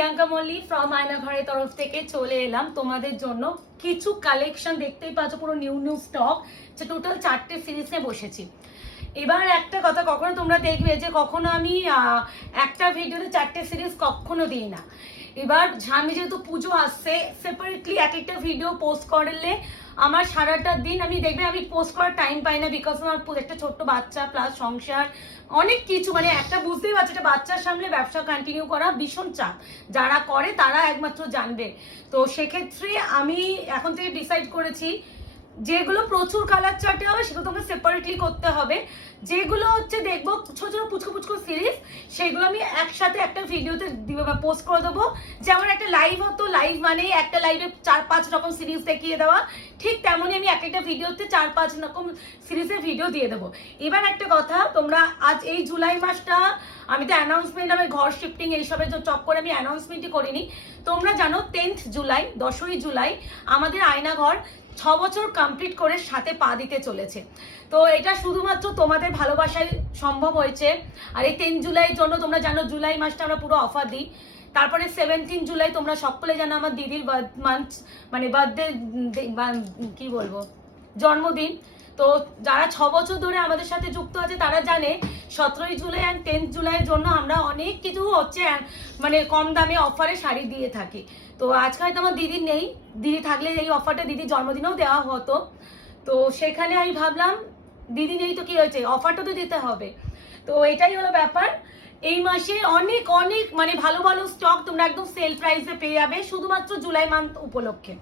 Priyanka মল্লি from আয়না ঘরের তরফ থেকে চলে এলাম তোমাদের জন্য কিছু কালেকশন। দেখতেই পাচ্ছ পুরো নিউ স্টক, যে টোটাল 4টে সিরিজ নিয়ে বসেছি। এবার একটা কথা, কখনো তোমরা দেখবে যে কখনো আমি একটা ভিডিওতে 4টে সিরিজ কখনো দিই না। এবার সামনে যেহেতু পুজো আসছে, সেপারেটলি এক একটা ভিডিও পোস্ট করলে আমার সারাটা দিন আমি দেখবে আমি পোস্ট করার টাইম পাই না, বিকজ আমার একটা ছোট্ট বাচ্চা প্লাস সংসার অনেক কিছু, মানে একটা বুঝতেই পারছি একটা বাচ্চার সামনে ব্যবসা কন্টিনিউ করা ভীষণ চাপ। যারা করে তারা একমাত্র জানবে। তো সেক্ষেত্রে আমি এখন থেকে ডিসাইড করেছি যেগুলো প্রচুর কালার চার্টে হবে সেগুলো তোমাকে সেপারেটলি করতে হবে। যেগুলো হচ্ছে দেখবো ছোট ছোট পুচকো সিরিজ, সেগুলো আমি একসাথে একটা ভিডিওতে পোস্ট করে দেবো। যেমন একটা লাইভ হতো, লাইভ মানে একটা লাইভে 4-5 রকম সিরিজ দেখিয়ে দেওয়া, ঠিক তেমনই আমি একটা ভিডিওতে 4-5 রকম সিরিজের ভিডিও দিয়ে দেবো। এবার একটা কথা, তোমরা আজ এই জুলাই মাসটা আমি তো অ্যানাউন্সমেন্ট, আমি ঘর শিফটিং এইসবের চক করে আমি অ্যানাউন্সমেন্টই করিনি। তোমরা জানো 10th জুলাই 10ই জুলাই আমাদের আয়নাঘর 6 বছর কমপ্লিট করে সাথে পা দিতে চলেছে। তো এটা শুধুমাত্র তোমাদের ভালোবাসায় সম্ভব হয়েছে। আর এই 10 জুলাইয়ের জন্য তোমরা জানো জুলাই মাসটা আমরা পুরো অফার দিই। তারপরে 17 জুলাই তোমরা সকলে জানো আমার দিদির মান্থ, মানে বার্থডে, কি বলবো, জন্মদিন। তো যারা 6 বছর ধরে আমাদের সাথে যুক্ত আছে তারা জানে 17ই জুলাই অ্যান্ড 10th জুলাইয়ের জন্য আমরা অনেক কিছু হচ্ছে মানে কম দামে অফারে শাড়ি দিয়ে থাকি। তো আজকে হয়তো আমার দিদি নেই, দিদি থাকলে এই অফারটা দিদির জন্মদিনেও দেওয়া হতো। তো সেখানে আমি ভাবলাম দিদি নেই তো কি হয়েছে, অফারটা তো দিতে হবে। তো এটাই হলো ব্যাপার। এই মাসে অনেক অনেক মানে ভালো ভালো স্টক তোমরা একদম সেল প্রাইসে পেয়ে যাবে শুধুমাত্র জুলাই মান্থ উপলক্ষে।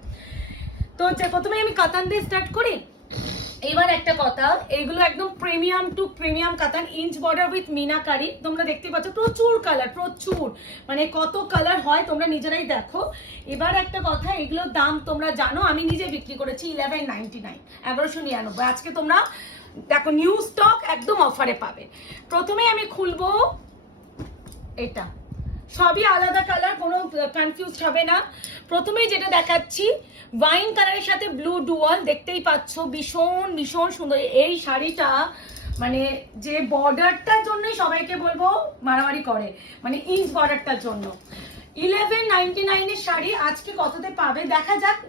তো প্রথমে আমি কাতান দিয়ে স্টার্ট করি। এবার একটা কথা, এগুলো একদম প্রিমিয়াম টু প্রিমিয়াম কাতান, ইঞ্চ বর্ডার উইথ মিনাকারি। তোমরা দেখতে পাচ্ছ প্রচুর কালার, প্রচুর মানে কত কালার হয় তোমরা নিজেরাই দেখো। এবার একটা কথা, এগুলোর দাম তোমরা জানো, আমি নিজে বিক্রি করেছি 1199, 1199। আজকে তোমরা দেখো নিউ স্টক একদম অফারে পাবে। প্রথমে আমি খুলবো এটা, সবই আলাদা কালার, কোনো কনফিউজ হবে না। প্রথমেই যেটা দেখাচ্ছি ওয়াইন কালারের সাথে ব্লু ডুয়াল, দেখতেই পাচ্ছ ভীষণ ভীষণ সুন্দর এই শাড়িটা। মানে যে বর্ডারটার জন্যই সবাইকে বলবো মারামারি করে, মানে ইঞ্চ বর্ডারটার জন্য 1199 এর শাড়ি আজকে কততে পাবে দেখা যাক।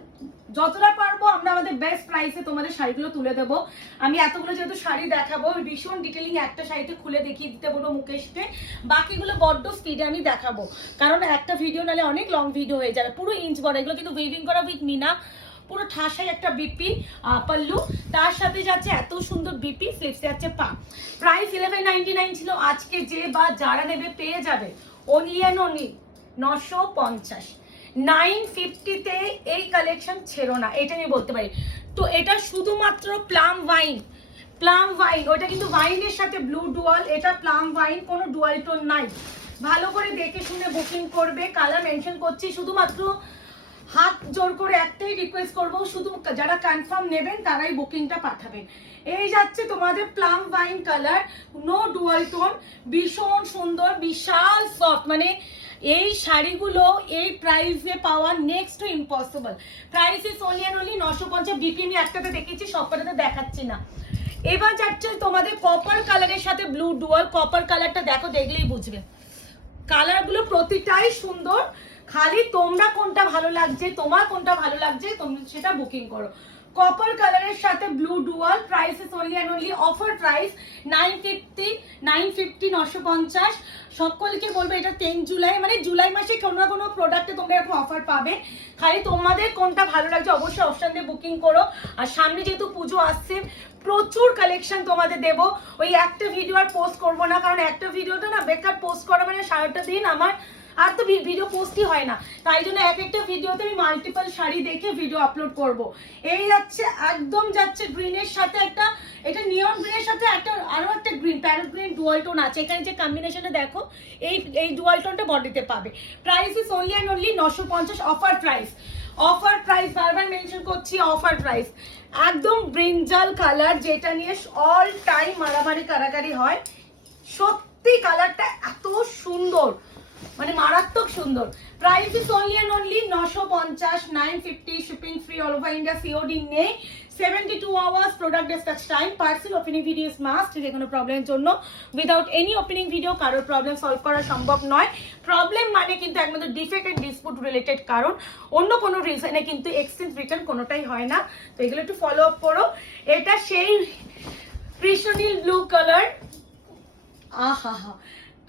যতটা পারবো আমরা আমাদের বেস্ট প্রাইসে তোমাদের শাড়িগুলো তুলে দেবো। আমি এতগুলো যেহেতু শাড়ি দেখাবো, ভীষণ ডিটেলিং একটা শাড়িতে খুলে দেখিয়ে দিতে বলবো মুকেশকে, বাকিগুলো বড্ড স্পিডে আমি দেখাবো, কারণ একটা ভিডিও নালে অনেক লং ভিডিও হয়ে যাবে। পুরো ইঞ্চ বড়, এগুলো কিন্তু উইভিং করা উইথ মিনা, পুরো ঠাসাই একটা বিপি পাল্লু, তার সাথে যাচ্ছে এত সুন্দর বিপি, স্লিভসে যাচ্ছে পা। প্রাইস 1199 ছিল, আজকে যে বা যারা নেবে পেয়ে যাবে অনলি অ্যান্ড অনলি 950। 950-তে এই কালেকশন ছেড়ো না, এটা আমি বলতে পারি। তো এটা শুধুমাত্র প্লাম ওয়াইন, ওটা কিন্তু ওয়াইনের সাথে ব্লু ডুয়াল, এটা প্লাম ওয়াইন, কোনো ডুয়াল টোন নাই। ভালো করে দেখে শুনে বুকিং করবে। কালার মেনশন করছি, শুধুমাত্র হাত জোর করে একটাই রিকোয়েস্ট করবো, শুধু যারা কনফার্ম নেবেন তারাই বুকিংটা পাঠাবেন। এই যাচ্ছে তোমাদের plum wine colour, no dual tone, ভীষণ সুন্দর, বিশাল সফট। মানে এই শাড়িগুলো এই প্রাইসে পাওয়া next to impossible. Price is only and only 950। BP আমি একটাতে দেখেছি, সবকটাতে দেখাচ্ছি না। এবার যাচ্ছে তোমাদের কপার কালারের সাথে ব্লু ডুয়াল। কপার কালারটা দেখো, দেখলেই বুঝবে কালারগুলো প্রতিটাই সুন্দর। খালি তোমরা কোনটা ভালো লাগছে, তোমার কোনটা ভালো লাগছে তোমরা সেটা বুকিং করো। কপার কালারের সাথে blue dual, price is only and only offer price 950 950। সকলকে বলবো এটা 10 জুলাই, মানে জুলাই মাসে কোনো না কোনো প্রোডাক্টে তোমরা এরকম অফার পাবে। খালি তোমাদের কোনটা ভালো লাগছে অবশ্যই অপশন দিয়ে বুকিং করো। আর সামনে যেহেতু পুজো আসছে, প্রচুর কালেকশন তোমাদের দেবো। ওই একটা ভিডিও আর পোস্ট করবো না, কারণ একটা ভিডিওটা না বেকার পোস্ট করা মানে সারাটা দিন আমার আর তো ভিডিও পোস্টই হয় না। তাই জন্য এক একটা ভিডিওতে আমি মাল্টিপল শাড়ি দেখে ভিডিও আপলোড করব। এই যাচ্ছে একদম যাচ্ছে গ্রিনের সাথে একটা, এটা নিয়ন গ্রিনের সাথে একটা আরো একটা green, parrot green dual tone আছে। এখানে যে কম্বিনেশনটা দেখো, এই ডুয়াল টোনটা বডিতে পাবে। Price is only and only 950 offer price. Offer price বারবার মেনশন করছি, অফার প্রাইস। একদম ব্রিঞ্জাল কালার, যেটা নিয়ে অল টাইম মারামারি কারাকারি হয়। সত্যি কালারটা এত সুন্দর, মানে মারাত্মক সুন্দর। Price is only and only 950, 950, shipping free all over India, COD নেই, 72 hours product dispatch time, parcel opening video is must. যে কোনো প্রবলেমের জন্য উইদাউট এনি ওপেনিং ভিডিও কারোর প্রবলেম সলভ করা সম্ভব নয়। প্রবলেম মানে কিন্তু একমাত্র ডিফেক্ট এন্ড ডিসপুট রিলেটেড, কারণ অন্য কোনো রিজনে কিন্তু এক্সচেঞ্জ রিটার্ন কোনোটাই হয় না। তো এগুলো একটু ফলো আপ করো। এটা সেই কৃষ্ণনীল ব্লু কালার, আহা হা,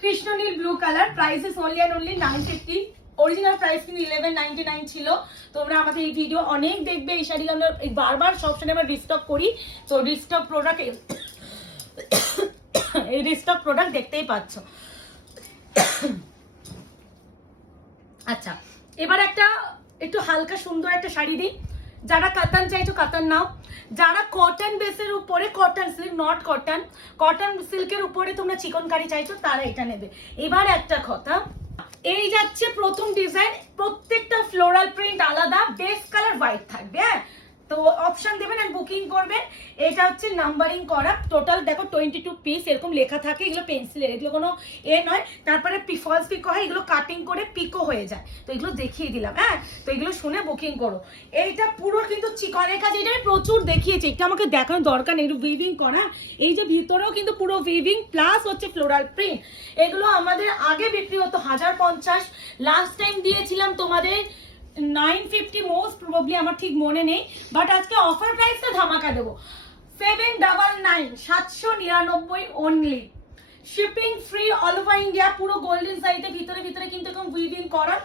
কৃষ্ণনীল blue colour. Price is only and only 950। Original price কিন্তু 1199 ছিল। তোমরা আমাদের এই ভিডিও অনেক দেখবে, এই শাড়ি আমরা বারবার সবসময় আমরা রিস্টক করি। তো রিস্টক প্রোডাক্ট, এই রিস্টক প্রোডাক্ট দেখতেই পাচ্ছ। আচ্ছা, এবার একটা একটু হালকা সুন্দর একটা শাড়ি দিই। যারা কাতান চাইছো কাতান নাও, যারা কটন বেসের উপরে, cotton silk not cotton, cotton সিল্কের উপরে তোমরা চিকনকারি চাইছো তারা এটা নেবে। এবার একটা কথা, এই যাচ্ছে প্রথম ডিজাইন, প্রত্যেকটা ফ্লোরাল প্রিন্ট আলাদা, বেস কালার হোয়াইট থাকবে। হ্যাঁ, তো অপশন দেবেন আর বুকিং করবেন। এটা হচ্ছে নাম্বারিং করা, টোটাল দেখো 22 পিস এরকম লেখা থাকে। এগুলো পেন্সিলের, এগুলো কোনো এ নয়। তারপরে ফলস পিকো হয়, এগুলো কাটিং করে পিকো হয়ে যায়। তো এগুলো দেখিয়ে দিলাম। হ্যাঁ, তো এগুলো শুনে বুকিং করো। এইটা পুরো কিন্তু চিকনের কাজ, এটা আমি প্রচুর দেখিয়েছি, এটা আমাকে দেখানোর দরকার নেই। উইভিং করা, এই যে ভিতরেও কিন্তু পুরো উইভিং প্লাস হচ্ছে ফ্লোরাল প্রিন্ট। এগুলো আমাদের আগে বিক্রি হতো 1050, লাস্ট টাইম দিয়েছিলাম তোমাদের 950 মোস্ট প্রবাবলি, আমার ঠিক মনে নেই। বাট আজকে অফার প্রাইসটা ধামাকা দেবো, 799, 799 only, shipping free all over India. পুরো গোল্ডেন সাইডে ভিতরে ভিতরে কিন্তু এরকম উইভিং করা,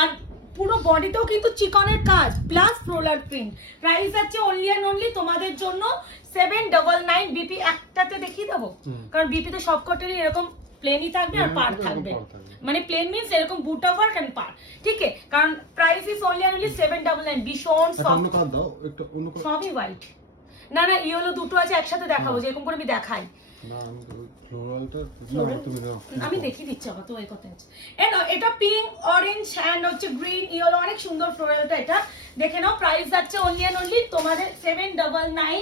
আর পুরো বডিতেও কিন্তু চিকনের কাজ প্লাস ফ্লোরাল প্রিন্ট। প্রাইস আছে অনলি অ্যান্ড অনলি তোমাদের জন্য 799। বিপি একটাতে দেখিয়ে দেবো, কারণ বিপিতে সব কটনই এরকম প্লেনই থাকবে আর পার থাকবে। মানে প্লেন মিন্স এরকম বুটা ওয়ার্ক এন্ড পার, ঠিক আছে? কারণ price is only and only 799। ভীষণ সফট, সবই হোয়াইট। না না, ইয়েলো দুটো আছে একসাথে দেখাবো, যেরকম করে আমি দেখাই। আমি দেখিয়ে দিচ্ছি আবার, তো এই কথা আছে। এটা পিঙ্ক, অরেঞ্জ এন্ড হচ্ছে গ্রিন, ইয়েলো, অনেক সুন্দর ফ্লোরালটা। এটা দেখে নাও। প্রাইস যাচ্ছে অনলি অ্যান্ড অনলি তোমাদের 799,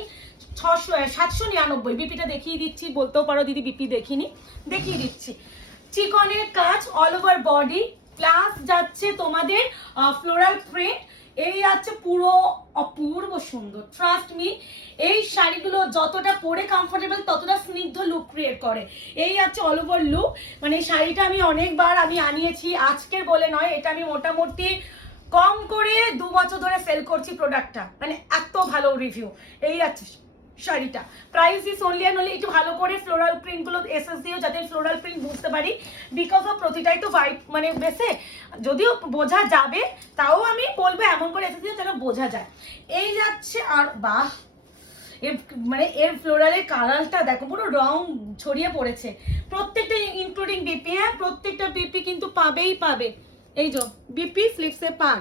799। বিপিটা দেখিয়ে দিচ্ছি, বলতেও পারো দিদি বিপি দেখিনি, দেখিয়ে দিচ্ছি। চিকনের কাজ অল ওভার বডি, প্লাস যাচ্ছে তোমাদের ফ্লোরাল প্রিন্ট। এই আছে পুরো অপূর্ব সুন্দর। ট্রাস্ট মি, এই শাড়িগুলো যতটা পরে কমফোর্টেবল ততটা স্নিগ্ধ লুক ক্রিয়েট করে। এই আছে অল ওভার লুক। মানে এই শাড়িটা আমি অনেকবার আমি আনিয়েছি, আজকের বলে নয়। এটা আমি মোটামুটি কম করে 2 বছর ধরে সেল করছি প্রোডাক্টটা, মানে এত ভালো রিভিউ। এই আছে শাড়িটা। Price is only and only, একটু ভালো করে ফ্লোরাল প্রিন্ট গুলো এসএস দিও, যাতে ফ্লোরাল প্রিন্ট বুঝতে পারি, বিকজ অফ প্রতিটাই তো হোয়াইট মানে বেসে, যদিও বোঝা যাবে তাও আমি বলবো এমন করে এসএস দিও যেন বোঝা যায়। এই যাচ্ছে, আর বাহ, এর মানে এর ফ্লোরালের কালারটা দেখো, পুরো রং ছড়িয়ে পড়েছে। প্রত্যেকটা ইনক্লুডিং বিপি, হ্যাঁ প্রত্যেকটা বিপি কিন্তু পাবেই পাবে। এই যে বিপি স্লিপসে পার।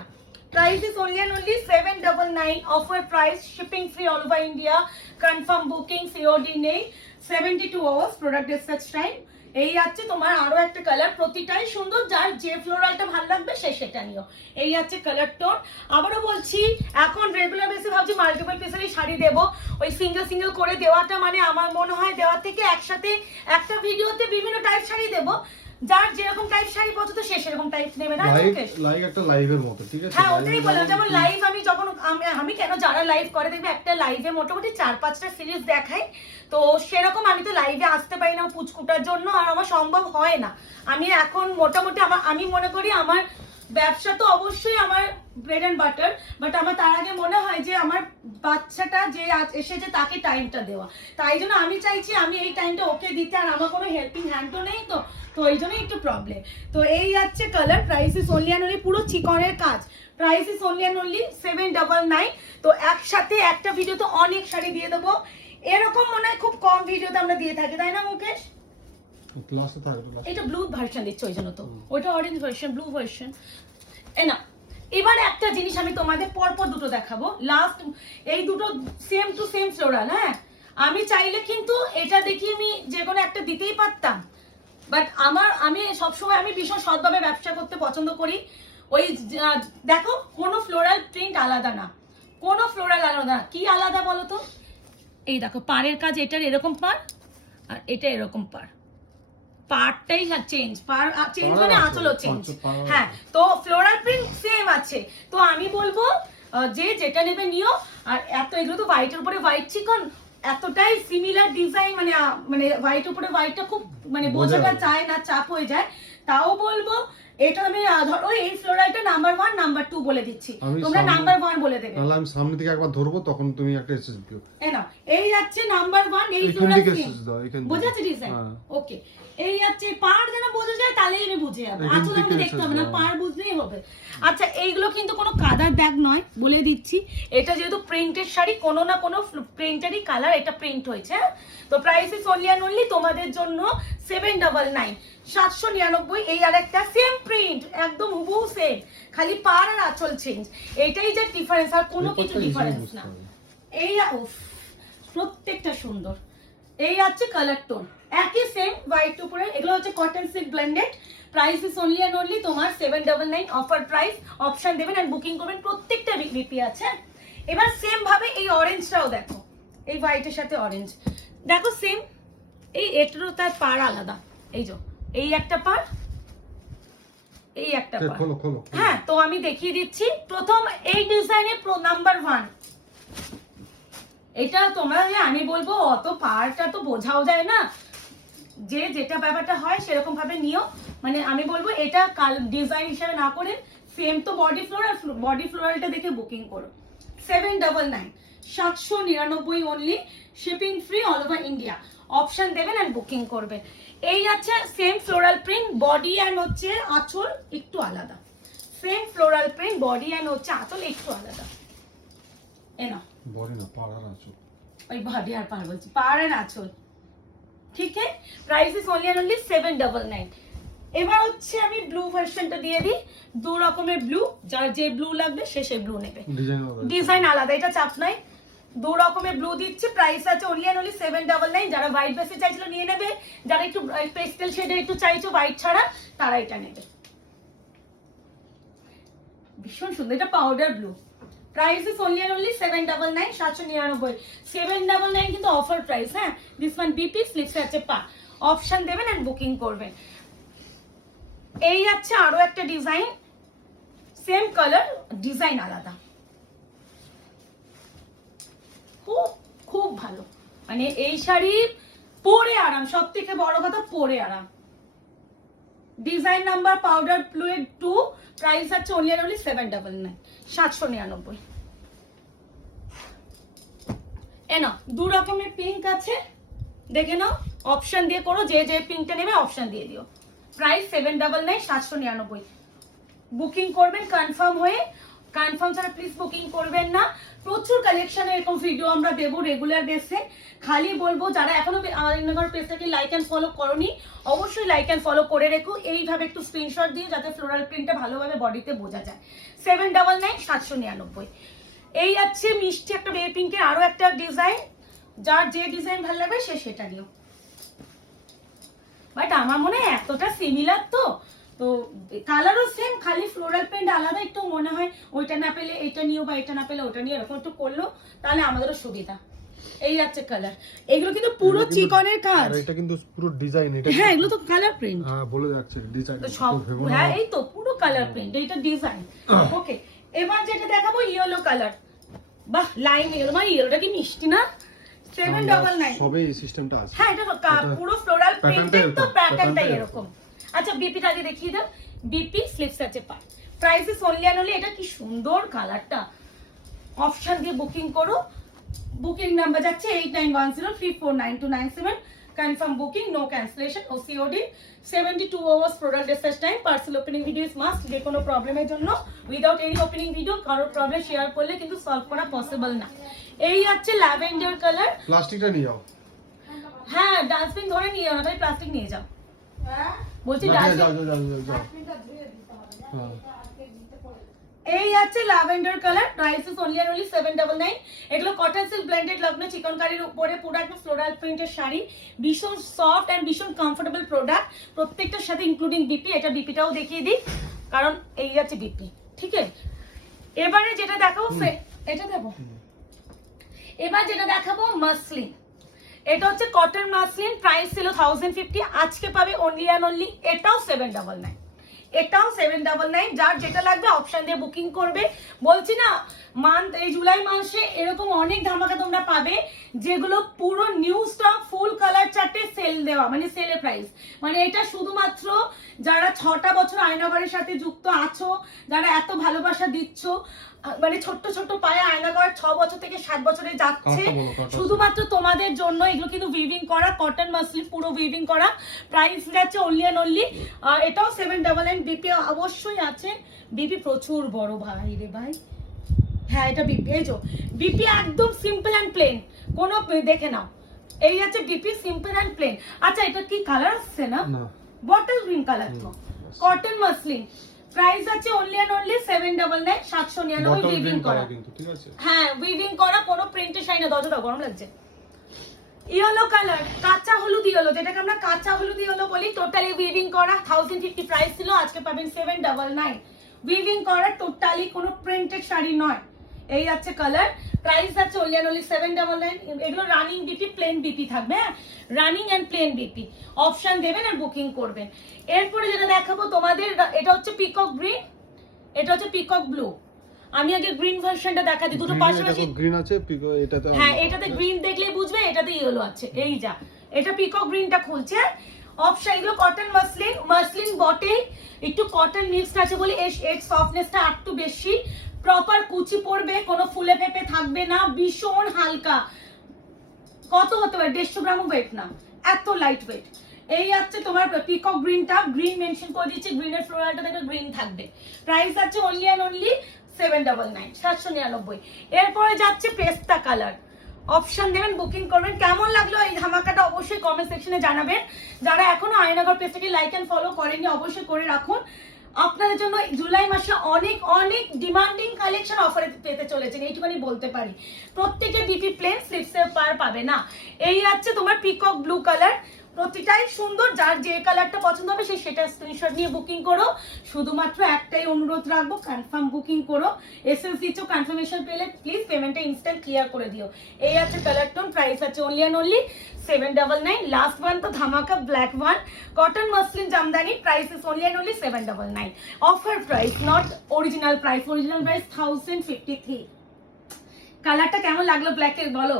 Price is only and only 799. Offer price, shipping free all over India. Confirm booking, COD নেই, 72 hours product dispatch time. এই আছে তোমার আরো একটা কালার, প্রতিটাই সুন্দর, যার যে ফ্লোরালটা ভালো লাগবে সে সেটা নিও। এই আছে কালার টোন। আবারও বলছি, এখন রেগুলার বেসে ভাবছি মাল্টিপল পিসেরই শাড়ি দেবো। ওই সিঙ্গেল সিঙ্গেল করে দেওয়াটা মানে আমার মনে হয় দেওয়ার থেকে একসাথে একটা ভিডিওতে বিভিন্ন টাইপ শাড়ি দেবো। যার যেরকম টাইপ শাড়ি পছন্দ সে সেরকম টাইপ নেবে না, লাইক একটা লাইভের মতো, ঠিক আছে? হ্যাঁ ওটাই বললাম, যেমন লাইভ আমি যখন আমি কেন, যারা লাইভ করে দেখবে একটা লাইভে মোটামুটি 4-5টা সিরিজ দেখাই। তো সেরকম আমি তো লাইভে আসতে পারি না পুচকুটার জন্য, আর আমার সম্ভব হয় না। আমি এখন মোটামুটি আমি মনে করি আমার ব্যবসা তো অবশ্যই আমার ব্রেড এন্ড বাটার, বাট আমার তার আগে মনে হয় যে আমার বাচ্চাটা যে এসেছে তাকে টাইমটা দেওয়া। তাই জন্য আমি চাইছি আমি এই টাইমটা ওকে দিতে, আর আমার কোনো হেল্পিং হ্যান্ডও নেই, তো এই জন্যই একটু প্রবলেম। তো এই যাচ্ছে colour. Price is only and only, পুরো চিকনের কাজ। Price is only and only 799। তো একসাথে একটা ভিডিওতে অনেক শাড়ি দিয়ে দেবো, এরকম মনে হয় খুব কম ভিডিওতে আমরা দিয়ে থাকি, তাই না মুকেশ? এটা ব্লু ভার্সন দিচ্ছে ওই জন্য, তো ওইটা অরেঞ্জ ভার্সন, ব্লু ভার্সন। না, এবার একটা জিনিস আমি তোমাদের পরপর দুটো দেখাবো। লাস্ট এই দুটো সেম টু সেম ফ্লোরাল। হ্যাঁ, আমি চাইলে কিন্তু এটা দেখি আমি যে কোনো একটা দিতেই পারতাম, বাট আমি সবসময় আমি ভীষণ সৎভাবে ব্যবসা করতে পছন্দ করি। ওই দেখো, কোনো ফ্লোরাল প্রিন্ট আলাদা না, কোনো ফ্লোরাল আলাদা না। কি আলাদা বলো তো? এই দেখো পাড়ের কাজ, এটার এরকম পাড় আর এটা এরকম পাড়, পার্টটাই চেঞ্জ, চেঞ্জ পাড় মানে আছে, আঁচলও চেঞ্জ। পাড় আছে। হ্যাঁ, তো ফ্লোরাল প্রিন্ট সেম আছে। তো আমি বলবো যে যেটা নেবে নিও। আর এত এগুলো তো হোয়াইটের উপরে হোয়াইট চিকন, এতটাই সিমিলার ডিজাইন, মানে মানে হোয়াইট উপরে হোয়াইটটা খুব মানে বোঝা বোঝাটা যায়। চায় না, চাপ হয়ে যায়। তাও বলবো এটা আমি ধরো এই ফ্লোরালটা নাম্বার 1 নাম্বার 2 বলে দিচ্ছি, আমি তোমরা সামনে- নাম্বার 1 বলে দেবে। তাহলে আমি সামনে থেকে একবার ধরবো, তখন তুমি একটা এসএস দিও। এই নাও, এই যাচ্ছে নাম্বার 1, এই এখান ফ্লোরাল থেকে প্রিন্ট। এসএস দাও, এখান থেকে। বোঝা যাচ্ছে ডিজাইন? হ্যাঁ। ওকে, এই যাচ্ছে পাড় যেন বোঝা যায়, তাহলেই আমি বুঝে যাবো। এখান আঁচল থেকে আমাকে দেখতে হবে না, এসে পাড় বুঝলেই হবে। আচ্ছা, এইগুলো কিন্তু কোনো কাদার দাগ নয়, বলে দিচ্ছি। এটা যেহেতু প্রিন্টেড শাড়ি, কোনো না কোনো প্রিন্টেরই কালার এটা প্রিন্ট হয়েছে, হ্যাঁ? তো price is only and only তোমাদের জন্য 799, 799। এই আরেকটা সেম প্রিন্ট, একদম হুবহু সেম, খালি পাড় আর আঁচল চেঞ্জ, এটাই যে ডিফারেন্স, আর কোনো কিছু ব্যাপারটা ডিফারেন্স বুঝতে না। হবে। এই উফ, প্রত্যেকটা সুন্দর। এই আছে কালার টোন, একই সেম হোয়াইট উপরে। এগুলো হচ্ছে cotton silk blended. Price is only and only তোমার 799 অফার প্রাইস। অপশন দেবেন আর বুকিং করবেন, প্রত্যেকটা বিপি আছে। এবার সেম ভাবে এই অরেঞ্জটাও দেখো, এই হোয়াইটের সাথে অরেঞ্জ দেখো সেম। এই এটারও তার পাড় আলাদা, এই যে এই একটা পাড়, এই একটা পাড়। খোলো খোলো। হ্যাঁ, তো আমি দেখিয়ে দিচ্ছি। প্রথম এই ডিজাইনে নাম্বার 1, এটা তোমরা, আমি বলবো অত পাড়টা তো বোঝাও যায় না, যে যেটা ব্যাপারটা হয় সেরকম ভাবে নিও। মানে আমি বলবো এটা ডিজাইন হিসেবে না করে সেম তো বডি ফ্লোরাল, বডি ফ্লোরালটা দেখে বুকিং করো। 799, 799 only, shipping free all over India. Option দেবেন আর বুকিং করবেন। এই আছে same floral print, body and হচ্ছে আঁচল একটু আলাদা। Same floral print, body and হচ্ছে আঁচল একটু আলাদা। এ না, বডি না, পাড় আর আঁচল। ওই বডি আর পাড় বলছি, পাড় আর আঁচল, ঠিক আছে। Price is only and only 799। এবার হচ্ছে আমি ব্লু ভার্সনটা দিয়ে দিই। দু রকমের ব্লু, যার যে ব্লু লাগবে সে সেই ব্লু নেবে, ডিজাইন আলাদা, এটা চাপ নাই। দু রকমের ব্লু দিচ্ছি, প্রাইস আছে অনলি অ্যান্ড অনলি 799। যারা হোয়াইট বেসে চাইছিল নিয়ে নেবে, যারা একটু পেস্টেল শেডে একটু চাইছো হোয়াইট ছাড়া, তারা এটা নেবে। ভীষণ সুন্দর, এটা powder blue. Price is only and only 799, 799। 799 কিন্তু অফার প্রাইস, হ্যাঁ। দিস ওয়ান বিপি, স্লিপসে আছে পা। অপশন দেবেন এন্ড বুকিং করবেন। এই আছে আরো একটা ডিজাইন, সেম কালার, ডিজাইন আলাদা, খুব খুব ভালো। মানে এই শাড়ি পরে আরাম, সব থেকে বড় কথা পরে আরাম। Design number powder fluid 2, price আছে অনলি অ্যান্ড অনলি 799, 799। এ নাও, দু রকমের পিঙ্ক আছে, দেখে নাও, অপশন দিয়ে করো, যে যে পিঙ্কটা নেবে অপশন দিয়ে দিও। প্রাইস 799, 799। বুকিং করবেন কনফার্ম হয়ে, কনফার্ম ছাড়া প্লিজ বুকিং করবেন না। প্রচুর কালেকশন এরকম ভিডিও আমরা দেবো রেগুলার বেসে। খালি বলবো যারা এখনো আমার পেজটাকে লাইক অ্যান্ড ফলো করোনি, অবশ্যই লাইক অ্যান্ড ফলো করে রেখো। এইভাবে একটু স্ক্রিনশট দিয়ে, যাতে ফ্লোরাল প্রিন্টটা ভালোভাবে বডিতে বোঝা যায়। 799, 799। এই আছে মিষ্টি একটা বেবি পিঙ্কের আরো একটা ডিজাইন, যার যে ডিজাইন ভালো লাগবে সে সেটা নিও। বাট আমার মনে হয় এতটা সিমিলার তো কালারও সেম, খালি ফ্লোরাল প্রিন্ট আলাদা। একটু মনে হয় ওইটা না পেলে এটা নিও, বা এটা না পেলে ওটা নিও, এরকম একটু করলো তাহলে আমাদেরও সুবিধা। এই যাচ্ছে কালার, এগুলো কিন্তু পুরো চিকনের কাজ, এটা কিন্তু পুরো ডিজাইন। এটা হ্যাঁ, এগুলো তো কালার প্রিন্ট। হ্যাঁ, বলে যাচ্ছে ডিজাইন তো সব, হ্যাঁ, এই তো পুরো কালার প্রিন্ট, এইটা ডিজাইন। ওকে, এবার যেটা দেখাবো ইয়েলো কালার। বাহ, লাইন ইয়েলো, মানে ইয়েলোটা কি মিষ্টি না? 799। সবে এই সিস্টেমটা আছে। হ্যাঁ, এটা পুরো ফ্লোরাল প্রিন্টেড, তো প্যাটার্নটা এরকম। আচ্ছা, বিপিটা আগে দেখিয়ে দাও। বিপি স্লিপস আছে পা। Price is only and only, এটা কি সুন্দর কালারটা। অপশন দিয়ে বুকিং করো। বুকিং নাম্বার যাচ্ছে 8910349297। কনফার্ম বুকিং, নো ক্যান্সেলেশন ও COD. 72 hours product dispatch time. Parcel opening video is must. যে কোনো প্রবলেমের জন্য উইদাউট এনি ওপেনিং ভিডিও কারোর প্রবলেম শেয়ার করলে কিন্তু সলভ করা পসিবল না। এই হচ্ছে ল্যাভেন্ডার কালার। প্লাস্টিকটা নিয়ে যাও। হ্যাঁ, ডাস্টবিন ধরে নিয়ে যাও, তাই প্লাস্টিক নিয়ে যাও। বলছি যাও ডাস্টবিন। যাও যাও যাও। হ্যাঁ। এই আছে lavender colour. Price is only and only 799। এগুলো কটন সিল্ক ব্লেন্ডেড লগ্ন চিকনকারির উপরে পুরো একটা ফ্লোরাল প্রিন্টের শাড়ি, ভীষণ সফট এন্ড ভীষণ কমফোর্টেবল প্রোডাক্ট। প্রত্যেকটার সাথে ইনক্লুডিং বিপি। এটা বিপিটাও দেখিয়ে দিই, কারণ এই আছে বিপি, ঠিক আছে। এবারে যেটা দেখাবো, এটা দেবো। এবার যেটা দেখাবো মাসলিন। এটা হচ্ছে কটন মাসলিন, প্রাইস ছিল 1050, আজকে পাবে অনলি অ্যান্ড অনলি এটাও 799, এটাও 799। যার যেটা লাগবে অপশন দিয়ে বুকিং করবে। বলছি না এই জুলাই মাসে এরকম অনেক ধামাকা তোমরা পাবে, যেগুলো পুরো নিউ স্টক, ফুল কালার চার্টে সেল দেওয়া, মানে সেলের প্রাইস। মানে এটা শুধুমাত্র যারা 6টা বছর আয়নাঘরের সাথে যুক্ত আছো, যারা এত ভালোবাসা দিচ্ছ, মানে ছোট্ট ছোট্ট পায়ে আয়নাঘর 6 বছর থেকে 7 বছরে যাচ্ছে, শুধুমাত্র তোমাদের জন্য। এগুলো কিন্তু উইভিং করা কটন মাসলিন, পুরো উইভিং করা। প্রাইস যাচ্ছে অনলি অ্যান্ড অনলি, এটাও 799। বিপি অবশ্যই আছে, বিপি প্রচুর বড় ভাই রে ভাই। হ্যাঁ এটা বিপি, এই যে বিপি একদম সিম্পল অ্যান্ড প্লেন, কোনো দেখে নাও, এই আছে বিপি সিম্পল অ্যান্ড প্লেন। আচ্ছা এটা কি কালার আসছে না, বটল গ্রিন কালার তো, কটন মাসলিন, প্রাইস আছে অনলি অ্যান্ড অনলি 799, 799 উইভিং করা কিন্তু ঠিক আছে। হ্যাঁ উইভিং করা, কোনো প্রিন্টে শাইনে। দরজাটা গরম লাগছে। ইয়েলো কালার, কাঁচা হলুদ ইয়েলো, যেটাকে আমরা কাঁচা হলুদ ইয়েলো বলি, টোটালি উইভিং করা, 1050 প্রাইস ছিল, আজকে পাবেন 799। উইভিং করা, টোটালি কোনো প্রিন্টেড শাড়ি নয়। এই আছে কালার, প্রাইস আছে অনলি অ্যান্ড অনলি 799। এগুলো রানিং বিপি, প্লেন বিপি থাকবে, হ্যাঁ running and plain BP. Option দেবেন আর বুকিং করবেন। এরপরে যেটা দেখাবো তোমাদের, এটা হচ্ছে পিকক গ্রিন, এটা হচ্ছে পিকক ব্লু। আমি আগে গ্রিন ভার্সনটা দেখা দিই, দুটো পাশাপাশি গ্রিন আছে, পিকো এটাতে। হ্যাঁ এটাতে গ্রিন দেখলেই বুঝবে, এটাতে ইয়েলো আছে। এই যা এটা পিকক গ্রিনটা খুলছে। অপশন এগুলো কটন মাসলিন, মাসলিন বটে, একটু কটন মিক্সড আছে বলে এর সফটনেসটা একটু বেশি। প্রপার কুচি পড়বে, কোনো ফুলে ফেপে থাকবে না, ভীষণ হালকা। কত হতে পারে, 150 গ্রাম ওয়েট না, এত লাইট ওয়েট। এই আছে তোমার পিকক গ্রিনটা, গ্রিন মেনশন করে দিচ্ছি, গ্রিনের ফ্লোরালটা দেখবে গ্রিন থাকবে। প্রাইস আছে অনলি অ্যান্ড অনলি 799, 799। এরপরে যাচ্ছে পেস্তা কালার। অপশন দেবেন, বুকিং করবেন। কেমন লাগলো এই ধামাকাটা অবশ্যই কমেন্ট সেকশনে জানাবেন। যারা এখনো আয়নাঘর পেজটাকে লাইক এন্ড ফলো করেননি অবশ্যই করে রাখুন। আপনাদের জন্য জুলাই মাসে অনেক অনেক ডিমান্ডিং কালেকশন অফারে পেতে চলেছেন, এইটুখানি বলতে পারি। প্রত্যেকে বিপি প্লেন স্লিপসের পার পাবে না। এই আছে তোমার পিকক ব্লু কালার, প্রতিটাই সুন্দর। যার যে কালারটা পছন্দ হবে সেটা স্ক্রিনশট নিয়ে বুকিং করো। শুধুমাত্র একটাই অনুরোধ রাখবো, কনফার্ম বুকিং করো। এসএস দিচ্ছ, কনফার্মেশন পেলে প্লিজ পেমেন্টটা ইনস্ট্যান্ট ক্লিয়ার করে দিও। এই আছে কালার টোন, প্রাইস আছে only and only 799। Last one তো ধামাকা black one, cotton muslin Jamdani, price is only and only 799। Offer price, not original price. Original price 1053। কালারটা কেমন লাগলো ব্ল্যাকের বলো?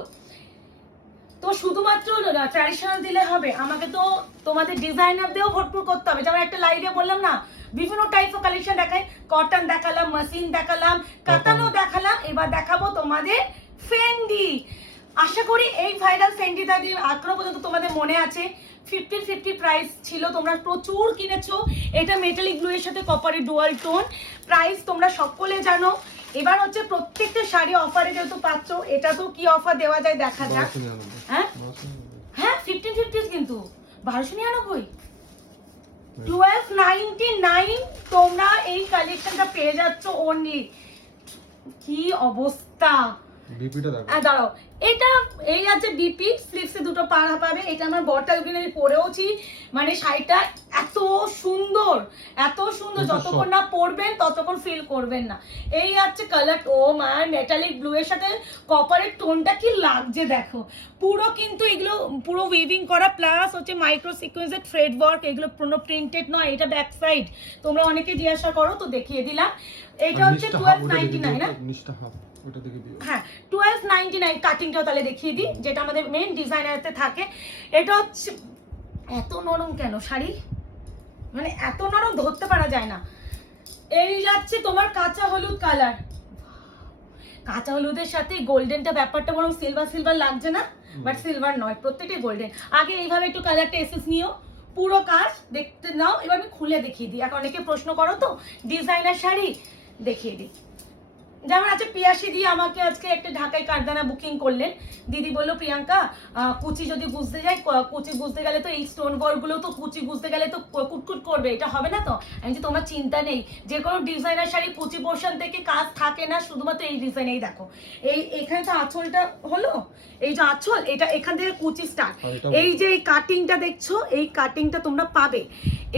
তো শুধুমাত্র ট্র্যাডিশনাল দিলে হবে, আমাকে তো তোমাদের ডিজাইনার দিয়েও ভরপুর করতে হবে। যেমন একটা লাইভে বললাম না, বিভিন্ন টাইপ অফ কালেকশন দেখাই, কটন দেখালাম, মাসলিন দেখালাম, কাতানো দেখালাম, এবার দেখাবো তোমাদের ফেন্ডি। আশা করি এই ভাইরাল ফেন্ডিটা দিয়ে এখনো পর্যন্ত তোমাদের মনে আছে। 1550 প্রাইস ছিল, তোমরা প্রচুর কিনেছো। এটা মেটালিক ব্লু এর সাথে কপারের ডুয়াল টোন, প্রাইস তোমরা সকলে জানো। এবার হচ্ছে প্রত্যেকটা শাড়ি অফারে যেহেতু পাচ্ছ, এটা তো কি অফার দেওয়া যায় দেখা যাক। হ্যাঁ হ্যাঁ 1550 কিন্তু 1299, 1299 তোমরা এই কালেকশনটা পেয়ে যাচ্ছ অনলি। কি অবস্থা, বিপিটা দেখো। দাঁড়াও, এটা এই আছে বিপি, স্লিপসে দুটো পাড়া পাবে। এটা আমার বটল গ্রিন, আমি পরেওছি। মানে শাড়িটা এত সুন্দর, এত সুন্দর, যতক্ষণ না পরবেন ততক্ষণ ফিল করবেন না। এই আছে কালার, ও মা, মেটালিক ব্লু এর সাথে কপারের টোনটা কি লাগছে দেখো। পুরো কিন্তু এগুলো পুরো উইভিং করা, প্লাস হচ্ছে মাইক্রো সিকোয়েন্সের থ্রেড ওয়ার্ক। এগুলো পুরো প্রিন্টেড নয়, এটা ব্যাক সাইড। তোমরা অনেকে জিজ্ঞাসা করো তো দেখিয়ে দিলাম। এটা হচ্ছে 1299 না, ওটা দেখে দিও। হ্যাঁ 1299। কাটিংটাও তাহলে দেখিয়ে দিই, যেটা আমাদের মেইন ডিজাইনারতে থাকে। এটা হচ্ছে এত নরম কেন শাড়ি, মানে এত নরম ধরতে পারা যায় না। এই যাচ্ছে তোমার কাঁচা হলুদ কালার, কাঁচা হলুদের সাথে গোল্ডেনটা ব্যাপারটা বরং সিলভার সিলভার লাগছে না, বাট সিলভার নয়, প্রত্যেকটাই গোল্ডেন। আগে এইভাবে একটু কালারটা এসেস নিও, পুরো কাজ দেখতে নাও। এবার আমি খুলে দেখিয়ে দিই, এখন অনেকে প্রশ্ন করো তো ডিজাইনার শাড়ি, দেখিয়ে দিই। যেমন আছে পিয়াসি দিয়ে আমাকে আজকে একটা ঢাকায় কারদানা বুকিং করলেন। দিদি বললো প্রিয়াঙ্কা, কুচি যদি বুঝতে যাই, কুচি বুঝতে গেলে তো এই স্টোন ওয়ার্কগুলো তো কুচি বুঝতে গেলে তো কুটকুট করবে, এটা হবে না তো। আমি যে তোমার চিন্তা নেই, যে কোনো ডিজাইনার শাড়ি কুচি পোর্শন থেকে কাজ থাকে না, শুধুমাত্র এই ডিজাইনেই দেখো। এখানে তো আঁচলটা হলো, এই যে আঁচল, এটা এখান থেকে কুচি স্টার্ট। এই যে এই কাটিংটা দেখছো, এই কাটিংটা তোমরা পাবে।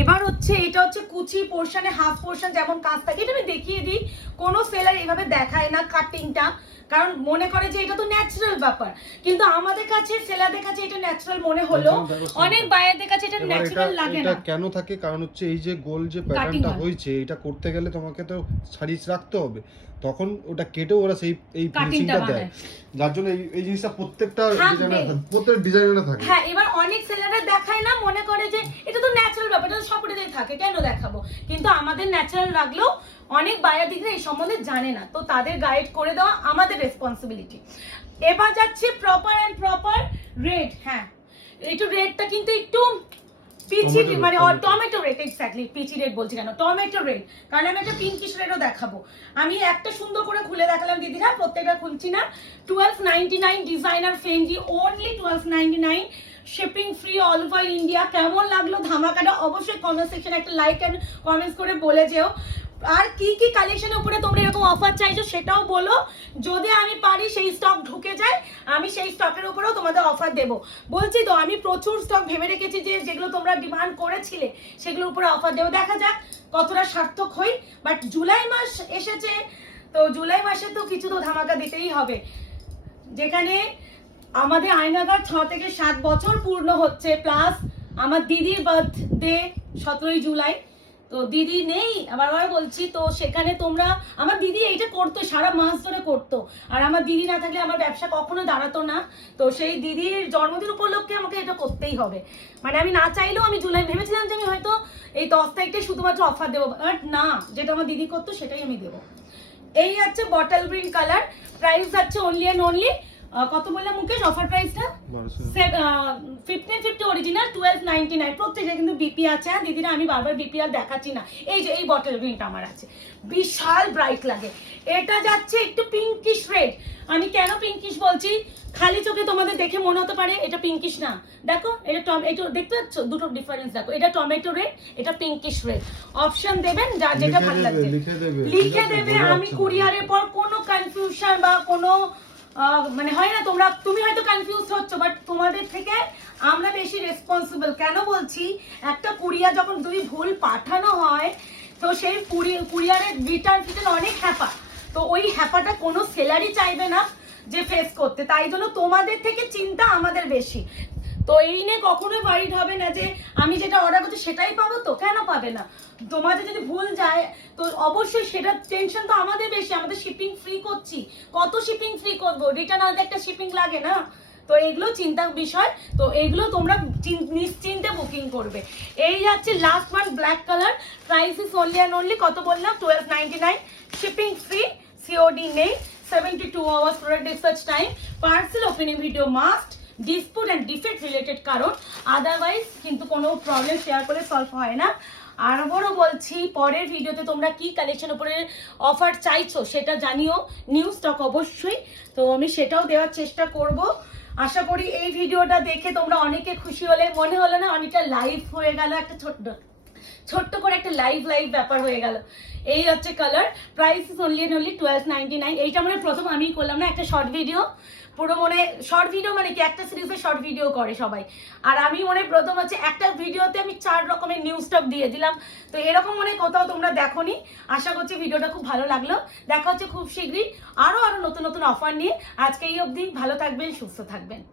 এবার হচ্ছে এটা হচ্ছে কুচি পোর্শনে হাফ পোর্শন যেমন কাজ থাকে, এটা আমি দেখিয়ে দিই। কোনো সেলার এইভাবে দেখায় না কাটিংটা, কারণ মনে করে যে এটা তো ন্যাচারাল ব্যাপার, কিন্তু আমাদের কাছে সেলারদের কাছে এটা ন্যাচারাল মনে হলো, অনেক বায়ারদের কাছে এটা এবার ন্যাচারাল লাগে না। এটা কেন থাকে, কারণ হচ্ছে এই যে গোল যে প্যাটার্নটা হয়েছে, এটা করতে গেলে তোমাকে তো সারিজ রাখতে হবে, তখন ওটা কেটে ওরা সেই এই ফিনিশিংটা দেয়, যার জন্য এই জিনিসটা প্রত্যেকটা ডিজাইনারে থাকে। হ্যাঁ, এবার অনেক সেলাররা দেখায় না, মনে করে যে এটা তো ন্যাচারাল ব্যাপার, এটা তো সবটাতেই থাকে, কেন দেখাবো, কিন্তু আমাদের ন্যাচারাল লাগলেও অনেক বায়ার দিকরা এই সম্বন্ধে জানে না, তো তাদের গাইড করে দেওয়া আমাদের রেসপন্সিবিলিটি। এবার যাচ্ছে প্রপার অ্যান্ড প্রপার রেড। হ্যাঁ, একটু রেডটা কিন্তু একটু পিচি, মানে tomato red, exactly peachy red বলছি কেন, টমেটো রেড, কারণ আমি একটা পিঙ্কিশ রেডও দেখাবো। আমি একটা সুন্দর করে খুলে দেখালাম দিদিরা, প্রত্যেকটা খুলছি না। 1299 designer Fendi, only 1299, shipping free all over India. কেমন লাগলো ধামাকাটা অবশ্যই কমেন্ট সেকশনে একটা লাইক এন্ড কমেন্টস করে বলে যেও। আর কি কি কালেকশনের উপরে তোমরা এরকম অফার চাইছো সেটাও বলো, যদি আমি পারি সেই স্টক ঢুকে যায় আমি সেই স্টকের উপরেও তোমাদের অফার দেব। বলছি তো আমি প্রচুর স্টক ভেবে রেখেছি যে যেগুলো তোমরা ডিমান্ড করেছিলে সেগুলোর উপরে অফার দেবো, দেখা যাক কতটা সার্থক হই। বাট জুলাই মাস এসেছে, তো জুলাই মাসে তো কিছু তো ধামাকা দিতেই হবে, যেখানে আমাদের আয়নাঘর 6 থেকে 7 বছর পূর্ণ হচ্ছে, প্লাস আমার দিদির বার্থডে 17ই জুলাই। তো দিদি নেই, আবার বলছি, তো সেখানে তোমরা, আমার দিদি এইটা করতো সারা মাস ধরে করতো, আর আমার দিদি না থাকলে আমার ব্যবসা কখনো দাঁড়াতো না। তো সেই দিদির জন্মদিন উপলক্ষে আমাকে এটা করতেই হবে, মানে আমি না চাইলেও আমি জুলাই ভেবেছিলাম যে আমি হয়তো এই 10 তারিখটাই শুধুমাত্র অফার দেবো, বাট না, যেটা আমার দিদি করতো সেটাই আমি দেবো। এই হচ্ছে বটল গ্রিন কালার, প্রাইস যাচ্ছে অনলি অ্যান্ড অনলি কত বললাম মুকেশ অফার প্রাইসটা? 1550 অরিজিনাল 1299। প্রত্যেকটা কিন্তু বিপি আছে। হ্যাঁ দিদিরা, আমি বারবার বিপি আর দেখাচ্ছি না, এই যে এই বটল গ্রিনটা আমার আছে, বিশাল ব্রাইট লাগে। এটা যাচ্ছে একটু পিঙ্কিশ রেড। আমি কেন পিঙ্কিশ বলছি, খালি চোখে তোমাদের দেখে মনে হতে পারে এটা পিঙ্কিশ না, দেখো এটা টমেটো, দেখতে পাচ্ছ দুটো ডিফারেন্স, দেখো এটা টমেটো রেড, এটা পিঙ্কিশ রেড। অপশন দেবেন যার যেটা ভালো লাগবে লিখে দেবে। আমি কুরিয়ারের পর কোনো কনফিউশন বা কোনো মানে হয় না, তুমি হয়তো কনফিউজ হচ্ছ, বাট তোমাদের থেকে আমরা বেশি রেসপন্সিবল। কেন বলছি, একটা কুরিয়ার যখন তুমি ভুল পাঠানো হয়, তো সেই কুরিয়ারের রিটার্ন অনেক হ্যাপা, তো ওই হ্যাপাটা কোনো সেলারই চাইবে না যে ফেস করতে, তাই জন্য তোমাদের থেকে চিন্তা আমাদের বেশি। তো এই নিয়ে কখনোই ওয়ারিড হবে না যে আমি যেটা অর্ডার করছি সেটাই পাবো, তো কেন পাবে না, তোমাদের যদি ভুল যায় তো অবশ্যই সেটা টেনশন তো আমাদের বেশি, আমাদের শিপিং ফ্রি করছি, কত শিপিং ফ্রি করবো, রিটার্ন আনতে একটা শিপিং লাগে না, তো এগুলো চিন্তার বিষয়। তো এগুলো তোমরা নিশ্চিন্তে বুকিং করবে। এই যাচ্ছে last one black colour, price is only and only কত বললাম 1299, শিপিং ফ্রি, সিওডি নেই, 72 hours product dispatch time, parcel opening video must, dispute and defect related কারণ, আদারওয়াইজ কিন্তু কোনো প্রবলেম শেয়ার করে সলভ হয় না। আর বড় বলছি, পরের ভিডিওতে তোমরা কি কালেকশন উপরে অফার চাইছো সেটা জানিও, নিউ স্টক অবশ্যই, তো আমি সেটাও দেওয়ার চেষ্টা করব। আশা করি এই ভিডিওটা দেখে তোমরা অনেকে খুশি হলে, মনে হলো না অনেকটা লাইভ হয়ে গেল, একটা ছোট্ট করে একটা লাইভ ব্যাপার হয়ে গেল। এই হচ্ছে colour, price is only and only 1299। এইটা মানে প্রথম আমিই করলাম না, একটা শর্ট ভিডিও, পুরো মনে শর্ট ভিডিও মানে কি একটা সিরিজে শর্ট ভিডিও করে সবাই, আর আমি মনে প্রথম হচ্ছে একটা ভিডিওতে আমি 4 রকমের নিউজ স্টক দিয়ে দিলাম, তো এরকম মনে কোথাও তোমরা দেখোনি। আশা করছি ভিডিওটা খুব ভালো লাগলো, দেখা হচ্ছে খুব শীঘ্রই আরো নতুন নতুন অফার নিয়ে। আজকে এই অবধি, ভালো থাকবেন, সুস্থ থাকবেন।